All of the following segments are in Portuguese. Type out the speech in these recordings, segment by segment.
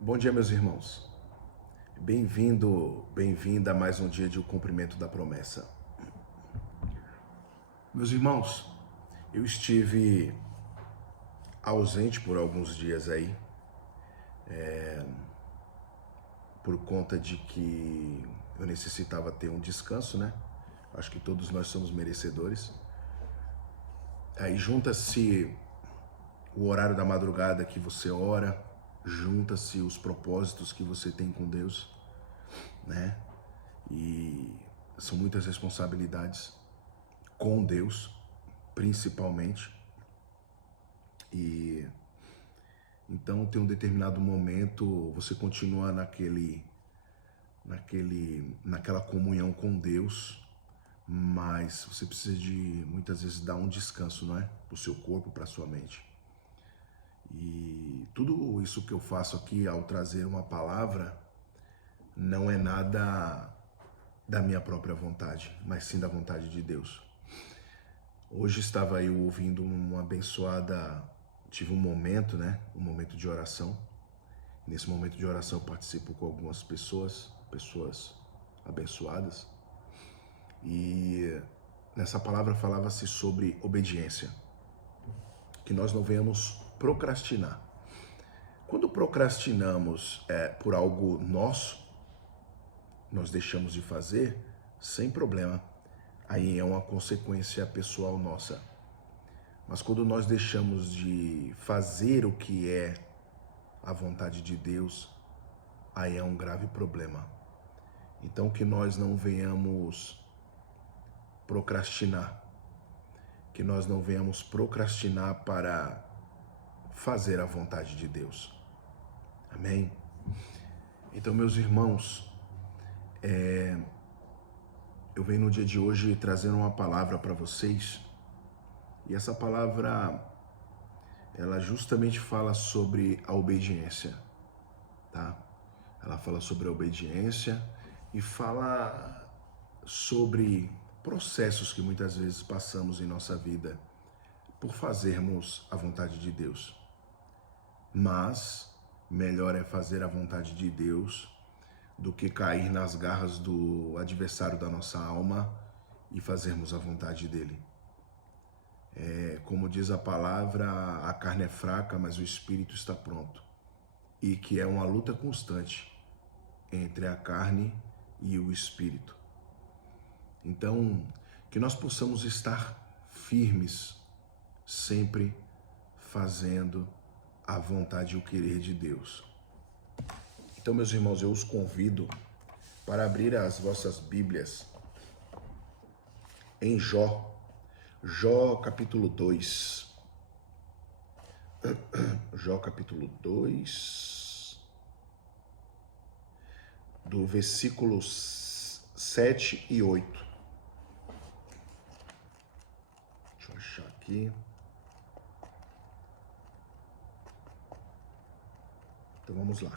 Bom dia, meus irmãos. Bem-vinda a mais um dia de O Cumprimento da Promessa. Meus irmãos, eu estive ausente por alguns dias aí, por conta de que eu necessitava ter um descanso, né? Acho que todos nós somos merecedores. Aí junta-se o horário da madrugada que você ora, junta-se os propósitos que você tem com Deus, né? E são muitas responsabilidades com Deus, principalmente. E então tem um determinado momento, você continua naquela comunhão com Deus, mas você precisa de muitas vezes dar um descanso, não é? Para o seu corpo, para a sua mente. E tudo isso que eu faço aqui ao trazer uma palavra não é nada da minha própria vontade, mas sim da vontade de Deus. Hoje estava eu ouvindo tive um momento, né? Um momento de oração. Nesse momento de oração eu participo com algumas pessoas abençoadas. E nessa palavra falava-se sobre obediência. Que nós não venhamos procrastinar. Quando procrastinamos por algo nosso, nós deixamos de fazer, sem problema. Aí é uma consequência pessoal nossa. Mas quando nós deixamos de fazer o que é a vontade de Deus, aí é um grave problema. Então que nós não venhamos procrastinar. Que nós não venhamos procrastinar para fazer a vontade de Deus. Amém? Então, meus irmãos, eu venho no dia de hoje trazendo uma palavra para vocês. E essa palavra, ela justamente fala sobre a obediência, tá? Ela fala sobre a obediência e fala sobre processos que muitas vezes passamos em nossa vida por fazermos a vontade de Deus. Mas melhor é fazer a vontade de Deus do que cair nas garras do adversário da nossa alma e fazermos a vontade dele. Como diz a palavra, a carne é fraca, mas o espírito está pronto. E que é uma luta constante entre a carne e o espírito. Então, que nós possamos estar firmes, sempre fazendo a vontade e o querer de Deus. Então, meus irmãos, eu os convido para abrir as vossas Bíblias em Jó capítulo 2. Jó capítulo 2, do versículo 7 e 8. Deixa eu achar aqui. Então vamos lá.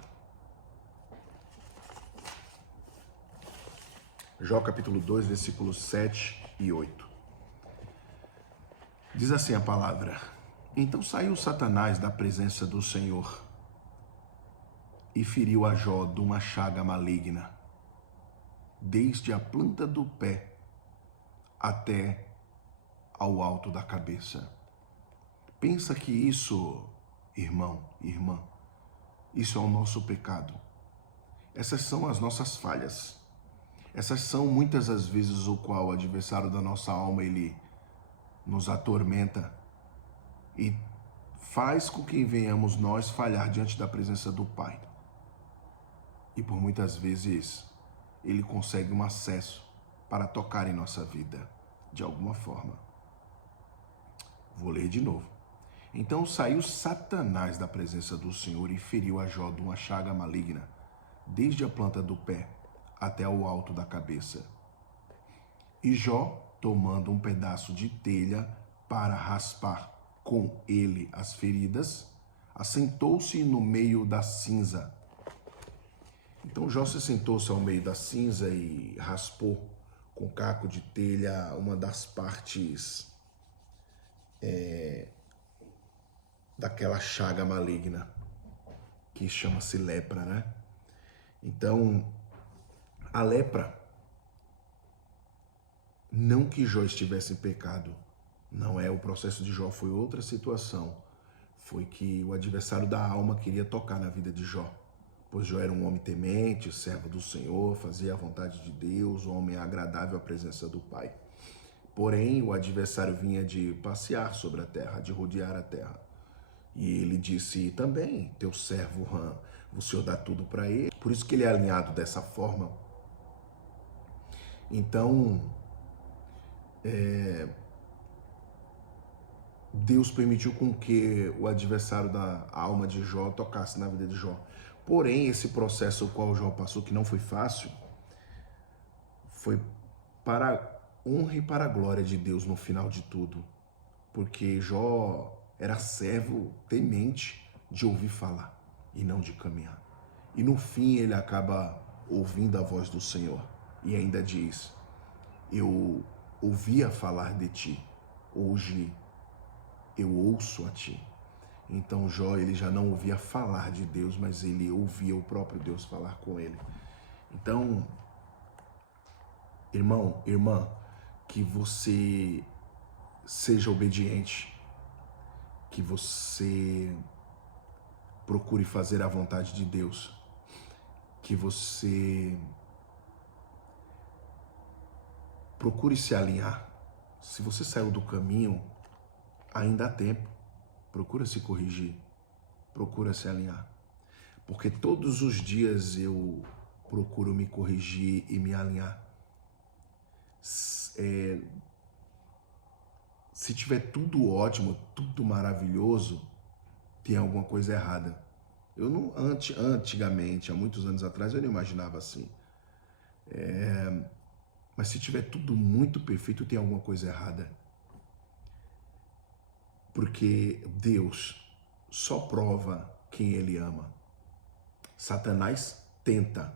Jó capítulo 2, versículos 7 e 8. Diz assim a palavra: Então saiu Satanás da presença do Senhor e feriu a Jó de uma chaga maligna, desde a planta do pé até ao alto da cabeça. Pensa que isso, irmão, irmã, isso é o nosso pecado. Essas são as nossas falhas. Essas são muitas as vezes o qual o adversário da nossa alma, ele nos atormenta e faz com que venhamos nós falhar diante da presença do Pai. E por muitas vezes ele consegue um acesso para tocar em nossa vida, de alguma forma. Vou ler de novo. Então saiu Satanás da presença do Senhor e feriu a Jó de uma chaga maligna, desde a planta do pé até o alto da cabeça. E Jó, tomando um pedaço de telha para raspar com ele as feridas, assentou-se no meio da cinza. Então Jó se sentou-se ao meio da cinza e raspou com caco de telha uma das partes daquela chaga maligna. que chama-se lepra, né? Então, a lepra, não que Jó estivesse em pecado, não é, o processo de Jó foi outra situação. Foi que o adversário da alma queria tocar na vida de Jó, pois Jó era um homem temente, servo do Senhor, fazia a vontade de Deus, um homem agradável à presença do Pai. Porém, o adversário vinha de passear sobre a terra, de rodear a terra. E ele disse também, teu servo Ram, o Senhor dá tudo para ele. Por isso que ele é alinhado dessa forma. Então, Deus permitiu com que o adversário da alma de Jó tocasse na vida de Jó. Porém, esse processo o qual Jó passou, que não foi fácil, foi para a honra e para a glória de Deus no final de tudo. Porque Jó era servo temente de ouvir falar e não de caminhar. E no fim ele acaba ouvindo a voz do Senhor e ainda diz: eu ouvia falar de ti, hoje eu ouço a ti. Então Jó, ele já não ouvia falar de Deus, mas ele ouvia o próprio Deus falar com ele. Então, irmão, irmã, que você seja obediente, que você procure fazer a vontade de Deus, que você procure se alinhar. Se você saiu do caminho, ainda há tempo. Procura se corrigir, procura se alinhar. Porque todos os dias eu procuro me corrigir e me alinhar. Se tiver tudo ótimo, tudo maravilhoso, tem alguma coisa errada. Eu não, antigamente, há muitos anos atrás, eu não imaginava assim. Mas se tiver tudo muito perfeito, tem alguma coisa errada. Porque Deus só prova quem Ele ama. Satanás tenta.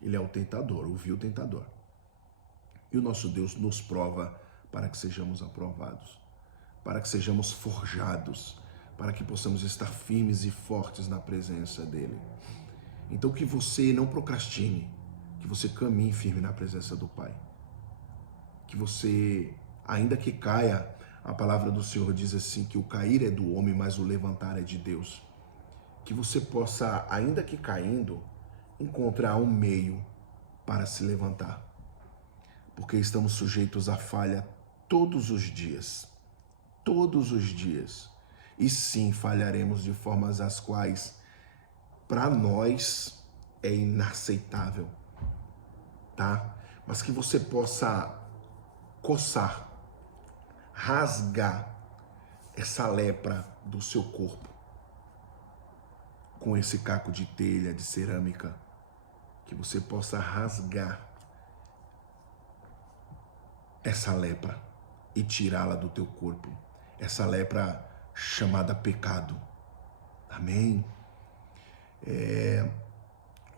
Ele é o tentador, o vil tentador. E o nosso Deus nos prova para que sejamos aprovados, para que sejamos forjados, para que possamos estar firmes e fortes na presença dEle. Então que você não procrastine, que você caminhe firme na presença do Pai. Que você, ainda que caia, a palavra do Senhor diz assim, que o cair é do homem, mas o levantar é de Deus. Que você possa, ainda que caindo, encontrar um meio para se levantar. Porque estamos sujeitos à falha todos os dias. Todos os dias. E sim, falharemos de formas as quais, para nós, é inaceitável. Tá? Mas que você possa coçar, rasgar essa lepra do seu corpo com esse caco de telha, de cerâmica, que você possa rasgar essa lepra e tirá-la do teu corpo, essa lepra chamada pecado. Amém?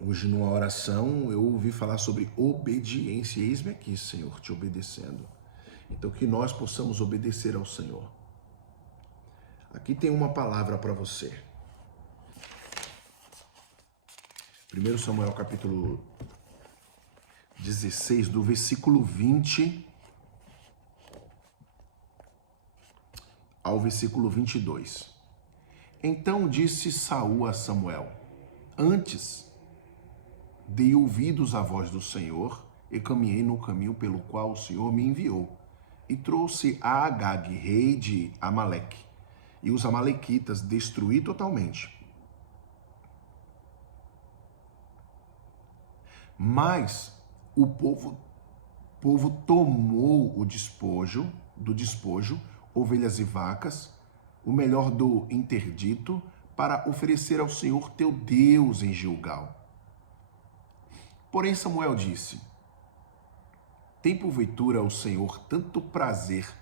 Hoje numa oração eu ouvi falar sobre obediência, eis-me aqui, Senhor, te obedecendo. Então que nós possamos obedecer ao Senhor. Aqui tem uma palavra para você. 1 Samuel capítulo 16, do versículo 20 ao versículo 22. Então disse Saul a Samuel: antes dei ouvidos à voz do Senhor e caminhei no caminho pelo qual o Senhor me enviou. E trouxe a Agag, rei de Amaleque, e os amalequitas destruí totalmente. Mas o povo tomou o despojo, ovelhas e vacas, o melhor do interdito, para oferecer ao Senhor teu Deus em Gilgal. Porém Samuel disse: tem porventura o Senhor tanto prazer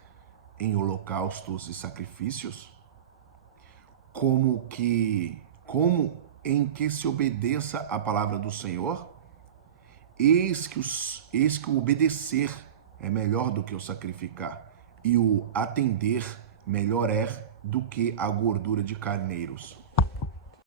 em holocaustos e sacrifícios, como em que se obedeça a palavra do Senhor? Eis que o obedecer é melhor do que o sacrificar, e o atender melhor é do que a gordura de carneiros.